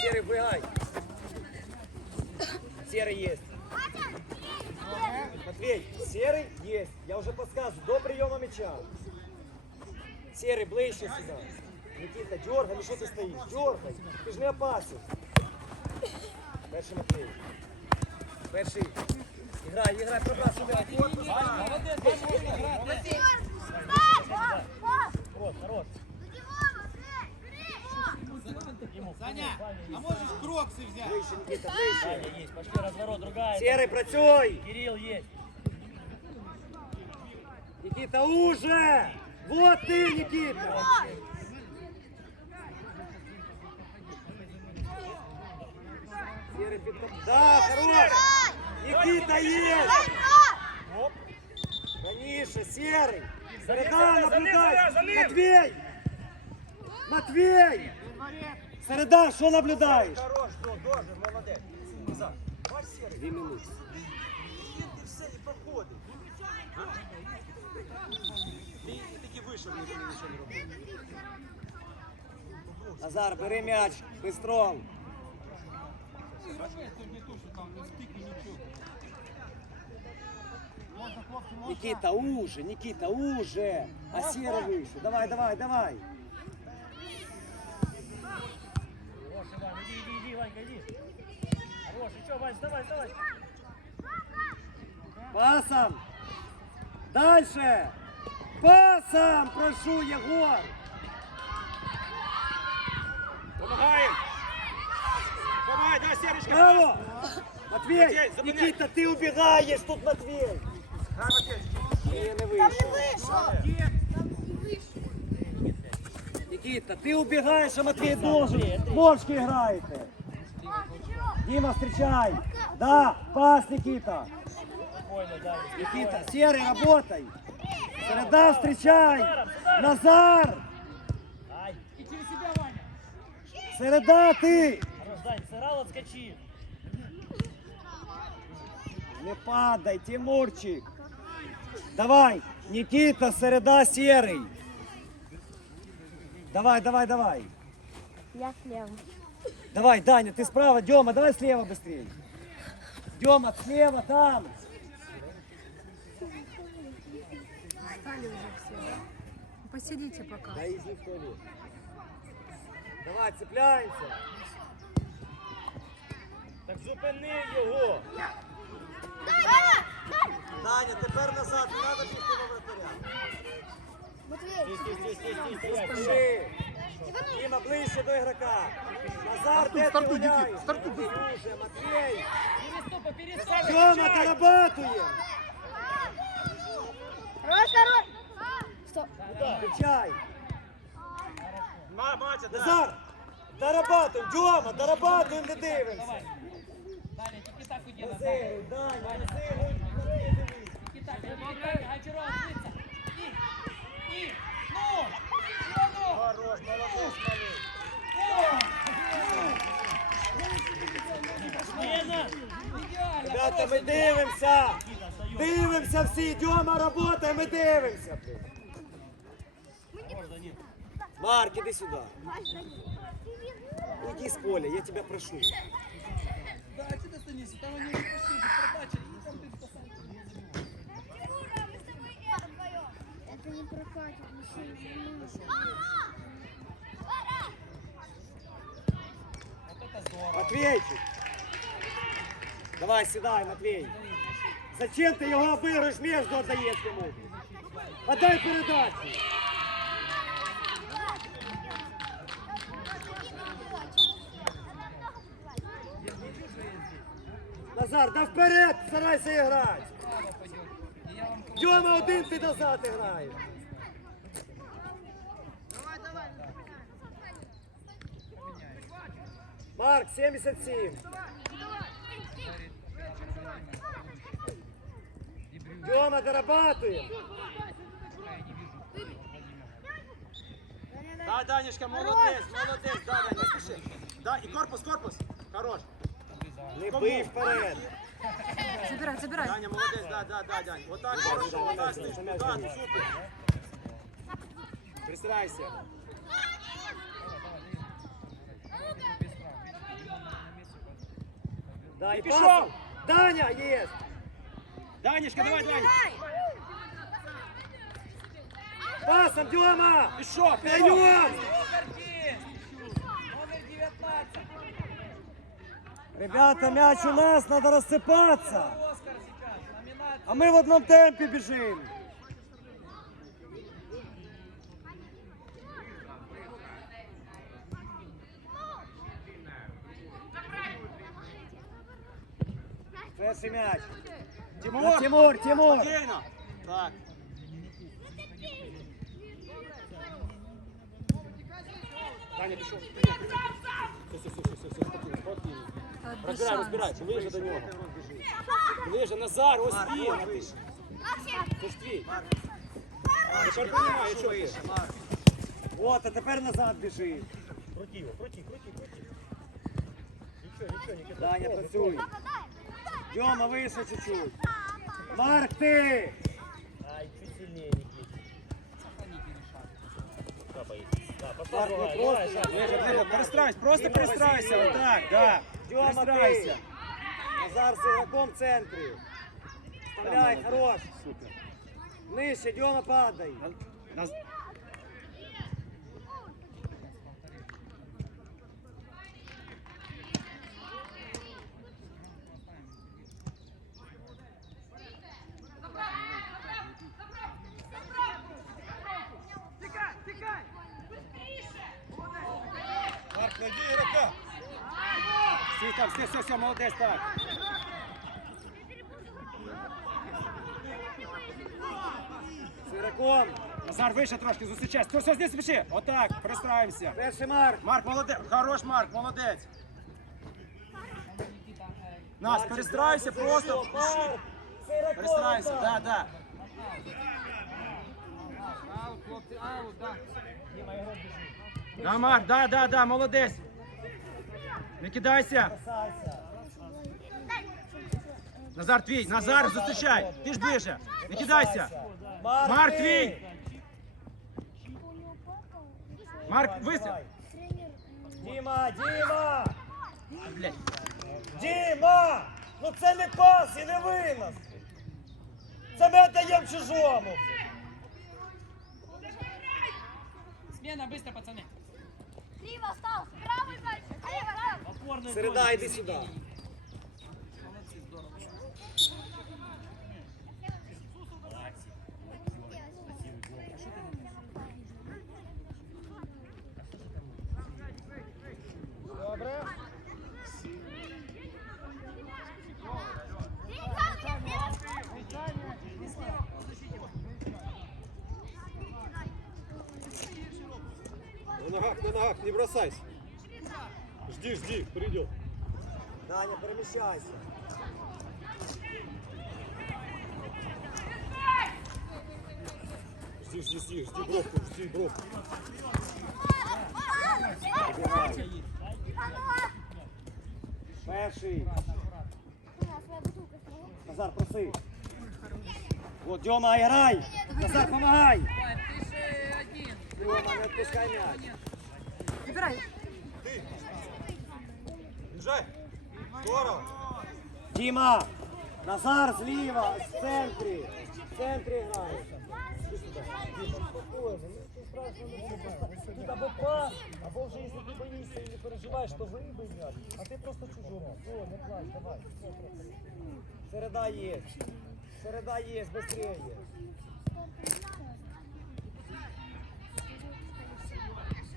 Серый, вбегай. Серый есть. Матвей, серый есть. Я уже подсказываю. До приема мяча. Серый, ближче сюда. Никита, дергай, ну що ти стоїш? Дергай. Ти ж не опасен. Перший Матвей. Перший. Іграй, іграй, пробрасуй. Хорош, Никита, ближче. Есть, пошли, разворот, другая. Серый, працюй. Кирилл есть. Никита, уже! Вот ты, Никита! Серый підкоп... Да, хорош! Никита есть! Раніше, Серый! Залез, наблюдай! Матвей! Матвей! Середа, що наблюдаєш? Хорош, дуже, молодець. Бач, Серий, Дві минути. він все, і проходить. Ти таки вийшов, ніби нічого не робив. Назар, бери м'яч, бистро. Никита, уже, Никита, уже. А Сера выше. Давай, давай, давай. Хорош, иди, иди, иди, Ванька, иди. Хорош, еще, Вань, вставай, вставай. Пасом. Дальше. Пасом, прошу, Егор. Помагаємо. Давай, давай, Сережка. Браво. Матвей, Матвей. Никита, ты убегаешь, тут Матвей. Грай, Матвей. Не, не вышел. Никита, ты убегаешь, а Матвей должен. Ножки играете. Дима, встречай. Да, пас, Никита. Спокойно, да. Никита, серый, работай. Среда, встречай. Назар. Ай, Середа, ты. хорош, Дань, сыграл, отскочи. Не падай, Тимурчик. Давай, Никита, Середа, серый. Давай, давай, давай. Я слева. Давай, Даня, ты справа, Дема, давай слева быстрее. Дема, слева, там. Встали уже все, да? Ну, Посидите пока. Да иди в туалет. Давай, цепляемся. Так зупини його. Даня, тепер назад, не треба до вратаря. Стій. Дима, ближче до игрока. Назар, де ти гуляєш? стартуй. Матвей уже, Матвей. Переступай, переступай. Дорабатує. Хорош, хорош. Стоп. Включай. Назар, дорабатуємо. Дема, дорабатуємо, не дивимося. Даня, тільки так іди, Розігруй, Даня, розігруй. не дивись. тільки так. Даня, Гончаров, дивиться. І, і, ну, ну, Хорош, молодець, малий. Лена. Ідеально. Ребята, ми дивимося. Дивимося всі. Дема, работає, ми дивимося. Марк, іди сюди. Уйди с поля, я тебя прошу. Это не прокатит. Матвейчик. Давай, сідай, Матвей. Зачем ти його обігруєш, между отдаєш йому? Отдай передачу. Назар, да вперед, старайся грати. Дьома один ти назад граєш. Марк, 77. Дема, дорабатываем. Да, Данечка, молодець, молодець, да, Дань, не спіши. Да, і корпус, корпус. Хорош. Не бий вперед. Забирай, забирай. Даня, молодець, да, да, да, Дань. Отак, хорошо, отак, стиш, да, супер. Пристрайся. Да, І и пішов. пасом. Даня есть. Данечка, давай, давай. Пасом, Дема. Пішов, пішов. Даем. Номер 10. Номер 19. Ребята, мяч у нас, надо рассыпаться. Оскар сейчас. Номинация. А мы в одном темпе бежим. Перший м'яч. Тимур, Тимур, Тимур. Спокійно. Так. Даня, пішов. Все, все, все, все, все, спокійно, спокійно. Розбирай, розбирай, ближе до нього. Ближе, Назар, ось він. Це ж твій. Тепер понімаю, що ти. Вот, а тепер назад біжи. Крути его, крути, крути, крути. Ничего, ничего, не кидай. Даня, працюй. Дема, вище чуть-чуть. Марк, ти! Ай, чуть сильнее, Никит. Ну давай, просто просто перестраюйся, отак, да. Дема, ти! Назар з ігроком в центрі. Вставляй, хорош. Супер. Нижче, Дема, падай. Найди игрока. Всі там, все, все, все, молодець, так. З ігроком. Назар, вище трошки, зустрічайся. Все, все, здесь спіши. Отак, перестраюємося. Перший Марк. Марк, молодець, хорош, Марк, молодець. Нас, перестраюйся, просто. Марк. Перестраюйся, да, да. Аут, хлопці, аут, да. Да, Марк, да, да, да, молодець. Не кидайся. Назар твій, Назар, зустрічай. Ти ж ближе. Не кидайся. Марк, твій. Марк, вистріл. Діма, Діма! Блядь. Діма! Ну це не пас і не винос! Це ми віддаємо чужому! Смена, быстро, пацаны. Слева став, Правый дальше. Слева. Опорный Середа, йди сюди. На ногах, не бросайся. Жди, жди, придет. Даня, переміщайся. Жди, жди, жди, жди бровку, жди бровку. Перший. Назар, проси. Вот, Дема, грай! Назар, один. Дема, не відпускай м'яч. Забирай. Бежай. Здорово. Діма! Назар зліва, в центрі. В центрі грає. Тут або пас, або вже якщо ти боїшся і не переживаєш, то вибий м'яч. А ти просто чужому. О, не плач, давай. Середа є. Середа є, быстрее.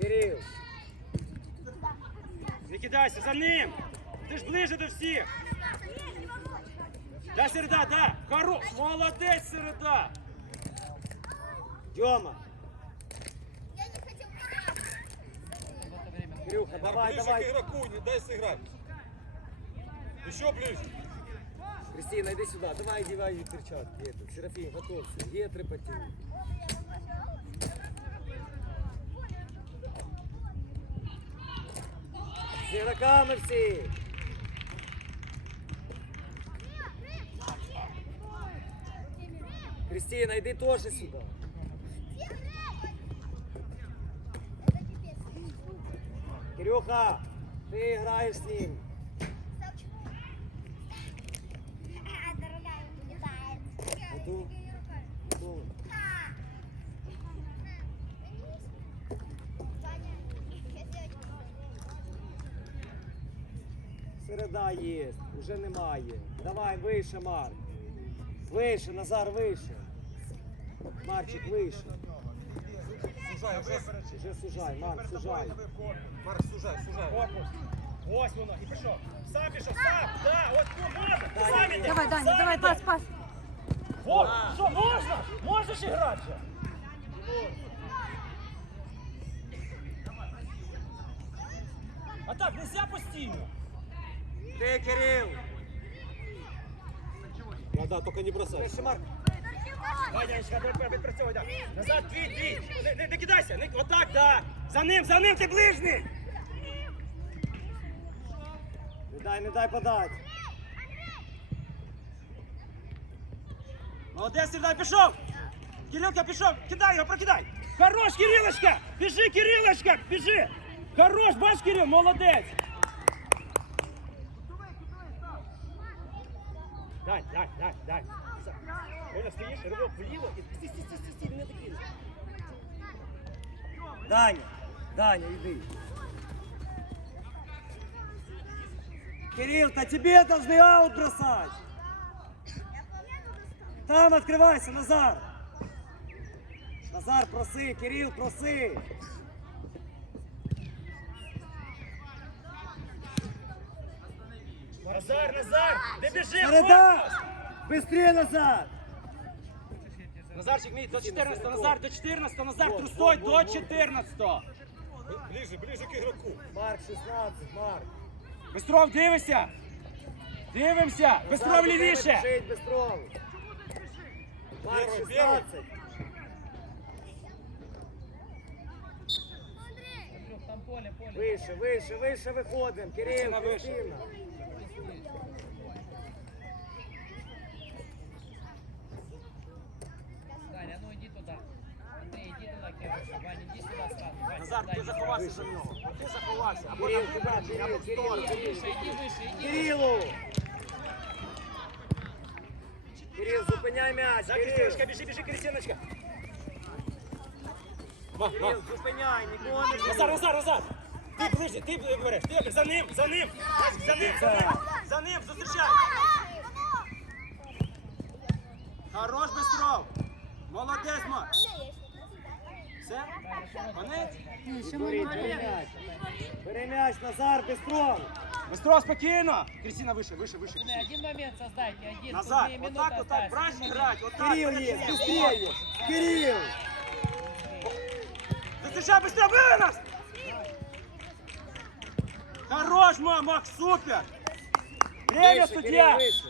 Кирил, Не кидайся, за ним. Ти ж ближе до всіх. Да, середа, да. Хоро... Молодець, середа. Дема, В это время. Кирюха, давай, ближе давай. к игроку, не дай сыграть. Еще ближе. Кристина, иди сюда. Давай одевай перчатки. Это, Серафим, готовься. Гетры потяни. З всі. Кристина, йди тоже сюди. Кирюха, ти граєш з ним. Середа є, вже немає. Давай, вище, Марк. Вище, Назар, вище. Марчик, вище. Сужай, виперед. Вже сужай, Марк, сужай. Марк, сужай, сужай. Корпус. Ось воно, і пішов. Сам пішов, сам, да, ось тут можна. Сам іди. Давай, Даня, сам давай, пас, пас. О, що, можна? Можеш і грати. А так, нельзя постійно. Ти, Кирил. Да, да, только не бросай. Марк. Давай відпрацьовуй, да. Назад, твій, твій. Не, не, не кидайся, не, отак, да. За ним, за ним, ти ближній. Не дай, не дай подати. Молодець, Сергій, пішов. Кирилка пішов, кидай його, прокидай. Хорош, Кирилочка, біжи, Кирилочка, біжи. Хорош, бач, Кирил, молодець. Дай, дай, дай, дай. Оля, стоїш, ривок вліво і стій, стій, стій, стій, стій, не докинь. Даня, Даня, иди. Кирилл, то тебе должны аут бросать. Там открывайся, Назар. Назар, проси, Кирилл, проси. Назар, Назар, де біжи, Среда! Быстрее назад! Назарчик, мій, до 14, Назар, до 14, Назар, трустой, до 14. Ближе, ближе к игроку. Марк 16, Марк. Бистров, дивися. Дивимося. Бистров Назар, лівіше. Бежить, Быстров. Марк Первый, 16. Там поле, поле. Выше, выше, выше выходим. Кирилл, Кристина, выше. Кристина. Назар, сюда ти иди. заховався за нього. Ти заховався. Або Кирилл, там туда, туди, або Кирилл, в сторону. Кирилл, Выше, иди выше, иди выше. Кириллу! Кирилл, зупиняй м'яч, Да, Кирилл! Кристиночка, бежи, бежи, Кристиночка. Кирилл, зупиняй, нікого не Назар, Назар, Назар. Ти ближче, ти береш. Ти за ним, за ним. За ним, за ним. За ним, зустрічай. Хорош, Бистров. Молодець, Ма. м'яч, Назар, Бестров! Бистров, спокійно. Кристина, вище, вище, вище. Пацаны, один момент создайте, один. Назад, тут две вот минуты так, вот так, осталось, брать один и момент. играть, вот так. Кирилл перед есть, ним. быстрее! Кирилл! Зустрічай, быстрее, вынос! Хорош, Ма- Макс, супер! Время, Выше, судья! Кирилл, выше.